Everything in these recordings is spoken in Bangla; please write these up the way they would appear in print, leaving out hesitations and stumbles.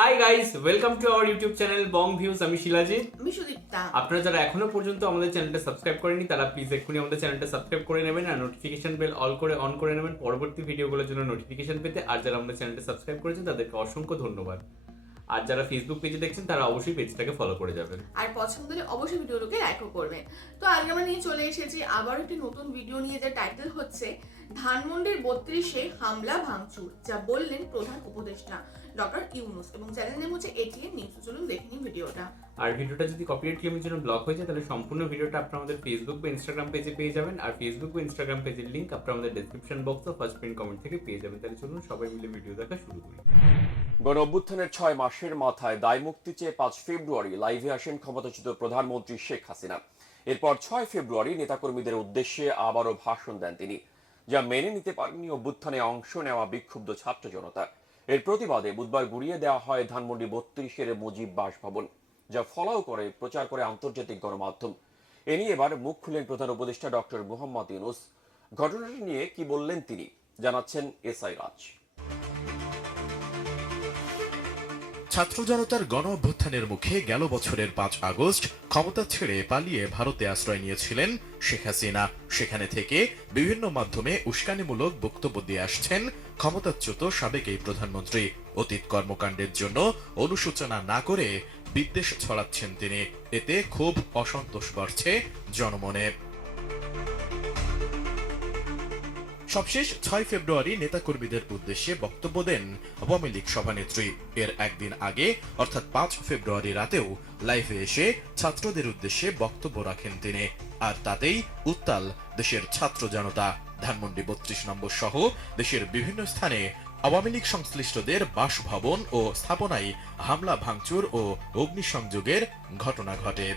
Hi guys, welcome to our YouTube channel Bong views. আমি শিলাজিৎ। আমি সুদীপ্তা। আপনারা যারা এখনো পর্যন্ত আমাদের চ্যানেলটা সাবস্ক্রাইব করেনি তারা প্লিজ এক্ষুনি আমাদের চ্যানেলটা সাবস্ক্রাইব করে নেবেন আর নোটিফিকেশন বেল অন করে নেবেন পরবর্তী ভিডিওগুলোর জন্য নোটিফিকেশন পেতে। আর যারা আমাদের চ্যানেলটা সাবস্ক্রাইব করেছেন তাদেরকে অসংখ্য ধন্যবাদ। আর যারা ফেসবুক পেজে দেখছেন তারা অবশ্যই পেজটাকে ফলো করে যাবেন আর পছন্দ হলে অবশ্যই ভিডিওটাকে লাইকও করবেন। তো আজকে আমরা নিয়ে চলে এসেছি আবার একটি নতুন ভিডিও নিয়ে, যার টাইটেল হচ্ছে ধানমন্ডির 32-এ হামলা ভাঙচুর, যা বললেন প্রধান উপদেষ্টা ডক্টর ইউনূস, এবং চ্যানেল নেম হচ্ছে এটিএন নিউজ। চলুন দেখে নিন ভিডিওটা। আর ভিডিওটা যদি কপিরাইট ক্লেমের জন্য ব্লক হয়ে যায় তাহলে সম্পূর্ণ ভিডিওটা আপনারা আমাদের ফেসবুক বা ইনস্টাগ্রাম পেজে পেয়ে যাবেন। আর ফেসবুক বা ইনস্টাগ্রাম পেজের লিংক আপনারা আমাদের ডেসক্রিপশন বক্স ও ফার্স্ট প্রিন্ট কমেন্ট থেকে পেয়ে যাবেন। তাহলে চলুন সবাই মিলে ভিডিও দেখা শুরু করি। গণ অভ্যুত্থানের 6 মাসের মাথায় দায় মুক্তি চেয়ে 5 ফেব্রুয়ারি লাইভে আসেন ক্ষমতাচ্যুত প্রধানমন্ত্রী শেখ হাসিনা। এরপর 6 ফেব্রুয়ারি নেতাকর্মীদের উদ্দেশ্যে আবারও ভাষণ দেন তিনি, যা মেনে নিতে পারেনি অভ্যুত্থানে অংশ নেওয়া বিক্ষুব্ধ ছাত্র জনতা। এর প্রতিবাদে বুধবার গুড়িয়ে দেওয়া হয় ধানমন্ডি 32-এর মুজিব বাসভবন, যা ফলাও করে প্রচার করে আন্তর্জাতিক গণমাধ্যম। এ নিয়ে এবার মুখ খুললেন প্রধান উপদেষ্টা ডক্টর মোহাম্মদ ইউনূস। ঘটনাটি নিয়ে কি বললেন তিনি, জানাচ্ছেন এসআই রাজ। ছাত্র জনতার গণ অভ্যুত্থানের মুখে গেল বছরের 5 আগস্ট ক্ষমতা ছেড়ে পালিয়ে ভারতে আশ্রয় নিয়েছিলেন শেখ হাসিনা। সেখানে থেকে বিভিন্ন মাধ্যমে উস্কানিমূলক বক্তব্য দিয়ে আসছেন ক্ষমতাচ্যুত সাবেক এই প্রধানমন্ত্রী। অতীত কর্মকাণ্ডের জন্য অনুশোচনা না করে বিদ্বেষ ছড়াচ্ছেন তিনি। এতে খুব অসন্তোষ বাড়ছে জনমনে। সবশেষ 6 ফেব্রুয়ারি নেতাকর্মীদের উদ্দেশ্যে বক্তব্য দেন আওয়ামী লীগ সভানেত্রী। এর একদিন আগে অর্থাৎ 5 ফেব্রুয়ারি রাতেও লাইভে এসে ছাত্রদের উদ্দেশ্যে বক্তব্য রাখেন তিনি। আর তাতেই উত্তাল দেশের ছাত্র জনতা। ধানমন্ডি 32 নম্বর সহ দেশের বিভিন্ন স্থানে আওয়ামী লীগ সংশ্লিষ্টদের বাসভবন ও স্থাপনায় হামলা ভাঙচুর ও অগ্নিসংযোগের ঘটনা ঘটে।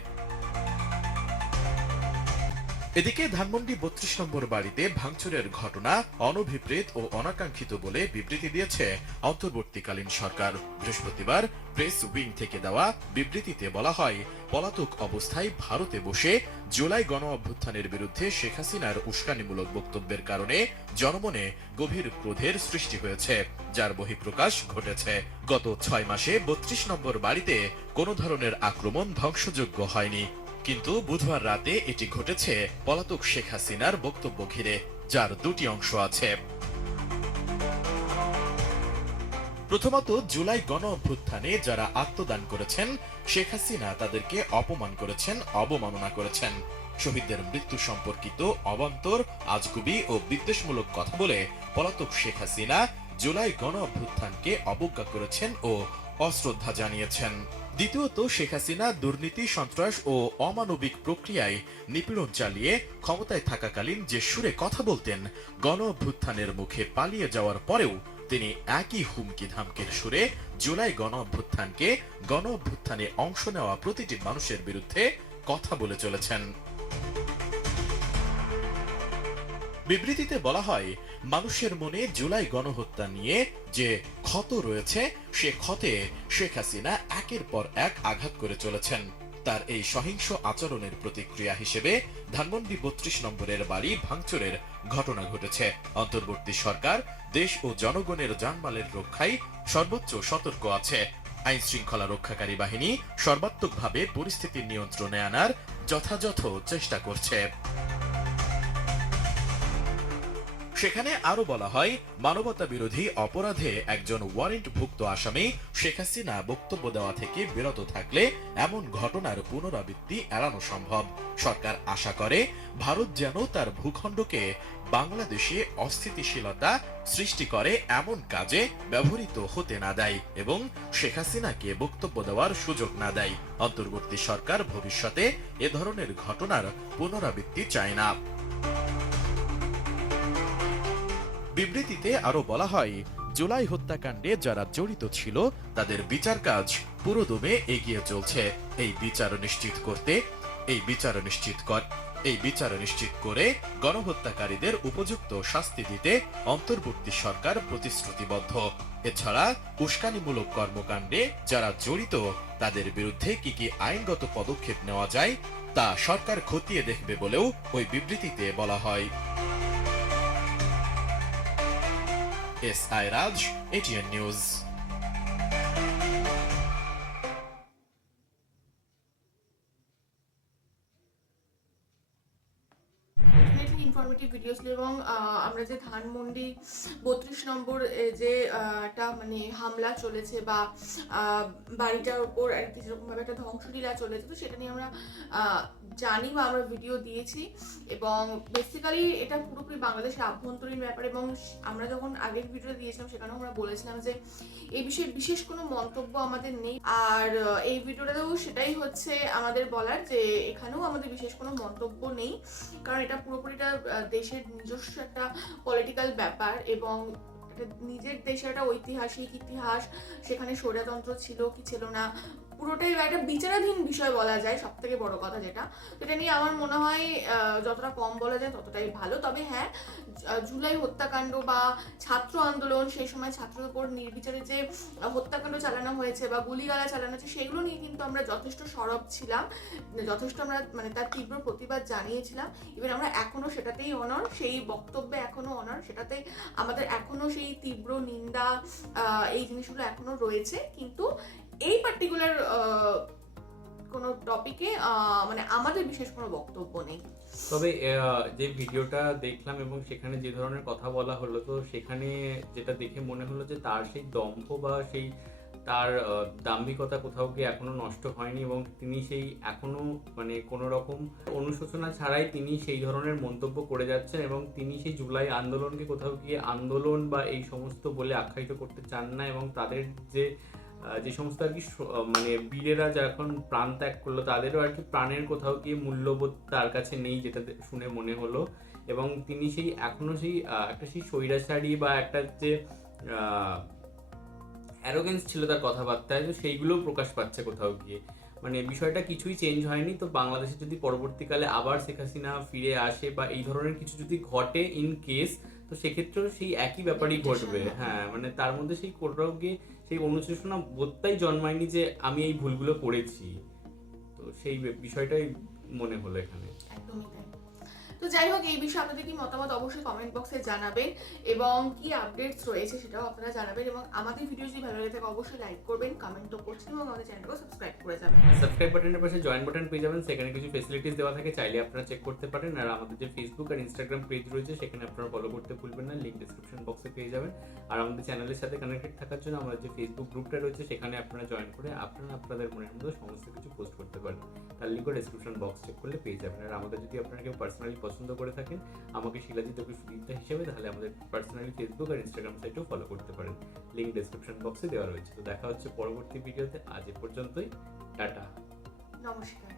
এদিকে ধানমন্ডি 32 নম্বর বাড়িতে ভাঙচুরের ঘটনা অনভিপ্রেত ও অনাকাঙ্ক্ষিত বলে বিবৃতি দিয়েছে অন্তর্বর্তীকালীন সরকার। বৃহস্পতিবার প্রেস উইং থেকে দেওয়া বিবৃতিতে বলা হয়, পলাতক অবস্থায় ভারতে বসে জুলাই গণ অভ্যুত্থানের বিরুদ্ধে শেখ হাসিনার উস্কানিমূলক বক্তব্যের কারণে জনমনে গভীর ক্রোধের সৃষ্টি হয়েছে, যার বহিঃপ্রকাশ ঘটেছে। গত 6 মাসে 32 নম্বর বাড়িতে কোনো ধরনের আক্রমণ ধ্বংসযোগ্য হয়নি, কিন্তু বুধবার রাতে এটি ঘটেছে পলাতক শেখ হাসিনার বক্তব্য ঘিরে, যার দুটি অংশ আছে। প্রথমত, জুলাই গণ অভ্যুত্থানে যারা আত্মদান করেছেন শেখ হাসিনা তাদেরকে অপমান করেছেন, অবমাননা করেছেন। শহীদদের মৃত্যু সম্পর্কিত অবান্তর, আজগুবি ও বিদ্বেষমূলক কথা বলে পলাতক শেখ হাসিনা জুলাই গণ অভ্যুত্থানকে অবজ্ঞা করেছেন ও অশ্রদ্ধা জানিয়েছেন। দ্বিতীয়ত, শেখ হাসিনা দুর্নীতি, সন্ত্রাস ও অমানবিক প্রক্রিয়ায় নিপীড়ন চালিয়ে ক্ষমতায় থাকাকালীন যে সুরে কথা বলতেন, গণ অভ্যুত্থানের মুখে পালিয়ে যাওয়ার পরেও তিনি একই হুমকি ধামকির সুরে জুলাই গণ অভ্যুত্থানকে, গণ অভ্যুত্থানে অংশ নেওয়া প্রতিটি মানুষের বিরুদ্ধে কথা বলে চলেছেন। বিবৃতিতে বলা হয়, মানুষের মনে জুলাই গণহত্যা নিয়ে যে ক্ষত রয়েছে, সে ক্ষতে শেখ হাসিনা একের পর এক আঘাত করে চলেছেন। তার এই সহিংস আচরণের প্রতিক্রিয়া হিসেবে ধানমন্ডি 32 নম্বরের বাড়ি ভাঙচুরের ঘটনা ঘটেছে। অন্তর্বর্তী সরকার দেশ ও জনগণের জানমালের রক্ষায় সর্বোচ্চ সতর্ক আছে। আইন শৃঙ্খলা রক্ষাকারী বাহিনী সর্বাত্মকভাবে পরিস্থিতি নিয়ন্ত্রণে আনার যথাযথ চেষ্টা করছে। সেখানে আরো বলা হয়, মানবতা বিরোধী অপরাধে একজন ওয়ারেন্টভুক্ত আসামি শেখ হাসিনা বক্তব্য দেওয়া থেকে বিরত থাকলে এমন ঘটনার পুনরাবৃত্তি এড়ানো সম্ভব। সরকার আশা করে ভারত যেন তার ভূখণ্ডকে বাংলাদেশে অস্থিতিশীলতা সৃষ্টি করে এমন কাজে ব্যবহৃত হতে না দেয় এবং শেখ হাসিনাকে বক্তব্য দেওয়ার সুযোগ না দেয়। অন্তর্বর্তী সরকার ভবিষ্যতে এ ধরনের ঘটনার পুনরাবৃত্তি চায় না। বিবৃতিতে আরো বলা হয়, জুলাই হত্যাকাণ্ডে যারা জড়িত ছিল তাদের বিচার কাজ পুরোদমে এগিয়ে চলছে। এই বিচার নিশ্চিত করে গণহত্যাকারীদের উপযুক্ত শাস্তি দিতে অন্তর্বর্তী সরকার প্রতিশ্রুতিবদ্ধ। এছাড়া উস্কানিমূলক কর্মকাণ্ডে যারা জড়িত তাদের বিরুদ্ধে কি কি আইনগত পদক্ষেপ নেওয়া যায় তা সরকার খতিয়ে দেখবে বলেও ওই বিবৃতিতে বলা হয়। এসআই রাজ, এটিএন নিউজ। ইনফরমেটিভ ভিডিও ছিল এবং আমরা যে ধানমন্ডি 32 নম্বর যে একটা মানে হামলা চলেছে বা বাড়িটার উপর আর কি যেরকমভাবে একটা ধ্বংসলীলা চলেছে, তো সেটা নিয়ে আমরা জানি বা আমরা ভিডিও দিয়েছি এবং বেসিক্যালি এটা পুরোপুরি বাংলাদেশের আভ্যন্তরীণ ব্যাপার। এবং আমরা যখন আগের ভিডিও দিয়েছিলাম সেখানেও আমরা বলেছিলাম যে এই বিষয়ে বিশেষ কোনো মন্তব্য আমাদের নেই, আর এই ভিডিওটাতেও সেটাই হচ্ছে আমাদের বলার যে এখানেও আমাদের বিশেষ কোনো মন্তব্য নেই, কারণ এটা পুরোপুরিটা দেশের নিজস্ব একটা পলিটিক্যাল ব্যাপার এবং নিজের দেশের একটা ঐতিহাসিক ইতিহাস, সেখানে স্বৈরতন্ত্র ছিল কি ছিল না, পুরোটাই একটা বিচারাধীন বিষয় বলা যায়। সব থেকে বড় কথা যেটা নিয়ে আমার মনে হয় যতটা কম বলা যায় ততটাই ভালো। তবে হ্যাঁ, জুলাই হত্যাকাণ্ড বা ছাত্র আন্দোলন, সেই সময় ছাত্রদের উপর নির্বিচারে যে হত্যাকাণ্ড চালানো হয়েছে বা গুলিগালা চালানো হয়েছে, সেগুলো নিয়ে কিন্তু আমরা যথেষ্ট সরব ছিলাম, যথেষ্ট আমরা মানে তার তীব্র প্রতিবাদ জানিয়েছিলাম। ইভেন আমরা এখনো সেটাতেই অনড়, সেই বক্তব্যে এখনো অনড়, সেটাতে আমাদের এখনো সেই তীব্র নিন্দা এই জিনিসগুলো এখনো রয়েছে। কিন্তু এই পার্টিকুলার কোনো টপিকে মানে আমাদের বিশেষ কোনো বক্তব্য নেই। তবে যে ভিডিওটা দেখলাম এবং সেখানে যে ধরনের কথা বলা হলো, তো সেখানে যেটা দেখে মনে হলো যে তার সেই দম্ভ বা সেই তার দাম্ভিকতা কোথাও গিয়ে এখনো নষ্ট হয়নি এবং তিনি সেই এখনো মানে কোনো রকম অনুশোচনা ছাড়াই তিনি সেই ধরনের মন্তব্য করে যাচ্ছেন এবং তিনি সেই জুলাই আন্দোলনকে কোথাও গিয়ে আন্দোলন বা এই সমস্ত বলে আখ্যায়িত করতে চান না এবং তাদের যে সমস্ত আর কি মানে বীরেরা যখন প্রাণ ত্যাগ করলো তাদেরও আর কি প্রাণের কোথাও গিয়ে মূল্যবোধ তার কাছে নেই, যেটা শুনে মনে হলো। এবং তিনি সেই এখনো সেই একটা সেই স্বৈরাচারী বা একটা যে অ্যারোগেন্স ছিল তার কথাবার্তায়, তো সেইগুলোও প্রকাশ পাচ্ছে কোথাও গিয়ে। মানে বিষয়টা কিছুই চেঞ্জ হয়নি। তো বাংলাদেশে যদি পরবর্তীকালে আবার শেখ হাসিনা ফিরে আসে বা এই ধরনের কিছু যদি ঘটে ইন কেস, তো সেক্ষেত্রেও সেই একই ব্যাপারই ঘটবে। হ্যাঁ, মানে তার মধ্যে সেই কোথাও গিয়ে সেই অনুশোচনা বোধটাই জন্মায়নি যে আমি এই ভুলগুলো করেছি। তো সেই বিষয়টাই মনে হলো এখানে। একদমই তাই। তো যাই হোক, এই বিষয়ে আপনাদের কি মতামত অবশ্যই কমেন্ট বক্সে জানাবেন এবং কি আপডেটস রয়েছে সেটাও আপনারা জানাবেন। এবং আমাদের ভিডিও যদি ভালো লাগে থাকে অবশ্যই লাইক করবেন, কমেন্টও করছেন এবং আমাদের চ্যানেলটাকে সাবস্ক্রাইব করে যাবেন। সাবস্ক্রাইব বাটনের পাশে জয়েন বাটন পেয়ে যাবেন, সেখানে কিছু ফেসিলিটিস দেওয়া থাকে, চাইলে আপনারা চেক করতে পারেন। আর আমাদের যে ফেসবুক আর ইনস্টাগ্রাম পেজ রয়েছে সেখানে আপনারা ফলো করতে ভুলবেন না, লিঙ্ক ডেসক্রিপশন বক্সে পেয়ে যাবেন। আর আমাদের চ্যানেলের সাথে কানেক্টেড থাকার জন্য আমাদের যে ফেসবুক গ্রুপটা রয়েছে সেখানে আপনারা জয়েন করে আপনারা আপনাদের মনের মতো সমস্ত কিছু পোস্ট করতে পারেন, তার লিঙ্কও ডেসক্রিপশন বক্স চেক করলে পেয়ে যাবেন। আর আমাদের যদি আপনারা কেউ পার্সোনালি পছন্দ করে থাকেন আমাকে শিলাজিৎ অফিস সুদীপ্তা হিসেবে, তাহলে আমাদের পার্সোনালি ফেসবুক আর ইনস্টাগ্রাম সাইটেও ফলো করতে পারেন, লিঙ্ক ডেসক্রিপশন বক্সে দেওয়া রয়েছে। তো দেখা হচ্ছে পরবর্তী ভিডিওতে, আজ এ পর্যন্তই, টাটা, নমস্কার।